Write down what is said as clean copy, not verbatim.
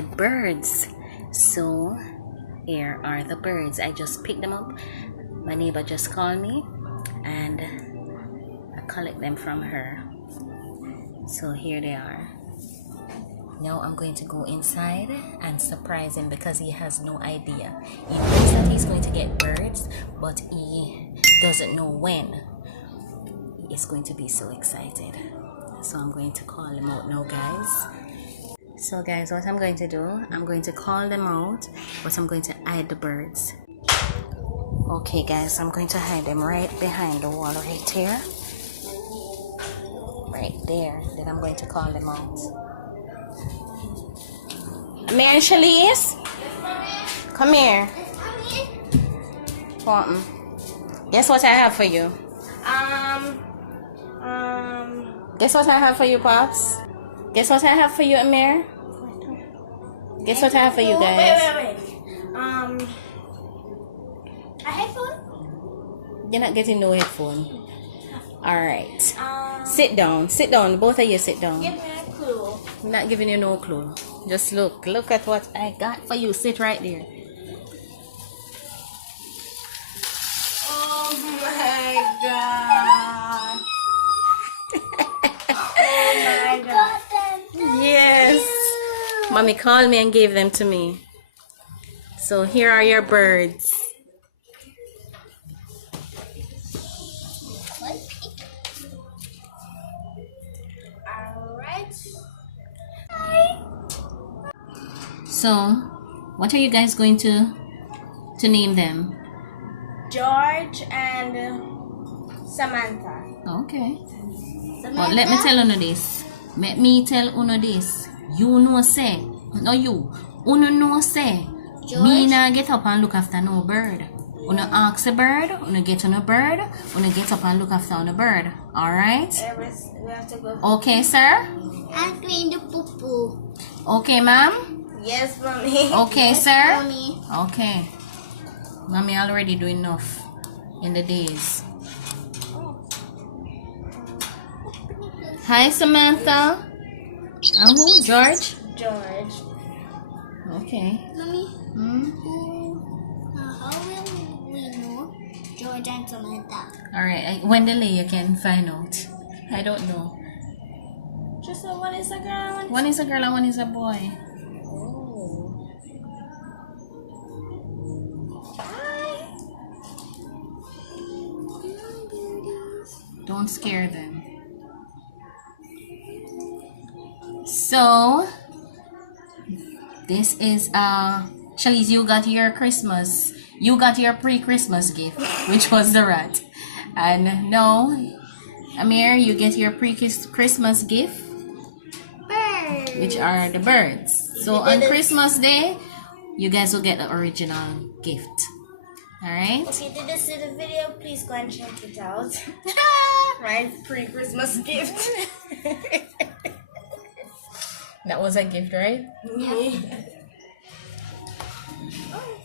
wanted birds. So here are the birds. I just picked them up. My neighbor just called me and I collect them from her. So here they are. Now I'm going to go inside and surprise him because he has no idea. He knows that he's going to get birds, but he doesn't know when. He is going to be so excited. So I'm going to call him out now, guys. So guys, what I'm going to do, I'm going to call them out, but I'm going to hide the birds. Okay guys, I'm going to hide them right behind the wall right here. Right there. Then I'm going to call them out. Amir and Shalise, come here. What? Guess what I have for you? Guess what I have for you, Pops? Guess what I have for you, Amir? Guess what I have for you guys? Wait. A headphone? You're not getting no headphone. Alright. Sit down, both of you sit down. Give me a clue. I'm not giving you no clue. Just look at what I got for you. Sit right there. Oh my god. Oh my god. Yes. Mommy called me and gave them to me. So here are your birds. Alright. So, what are you guys going to name them? George and Samantha. Okay. Samantha? But let me tell you this. Let me tell you this. You know say, no you. Uno know say, George? me nah get up and look after no bird. Uno ask a bird, uno get on a bird, uno get up and look after on a bird. Alright? We have to go. Okay, sir? I'm clean the poo-poo. Okay, ma'am? Yes, mommy. Okay, Yes, sir? mommy. Okay. Mommy already do enough in the days. Hi, Samantha. And who? George? George. Okay. Mommy, Hmm? how will we know George and Samantha? Alright, when delay you can find out. I don't know. Just so one is a girl, One is a girl and one is a boy. Oh. Don't scare them. So, this is Shalise, you got your Christmas. You got your pre-Christmas gift, which was the rat. And now, Amir, you get your pre-Christmas gift, Birds. which are the birds. So on Christmas Day, you guys will get the original gift. Alright? If you didn't see the video, please go and check it out. Right? Pre-Christmas gift. That was a gift, right? Yeah. Oh.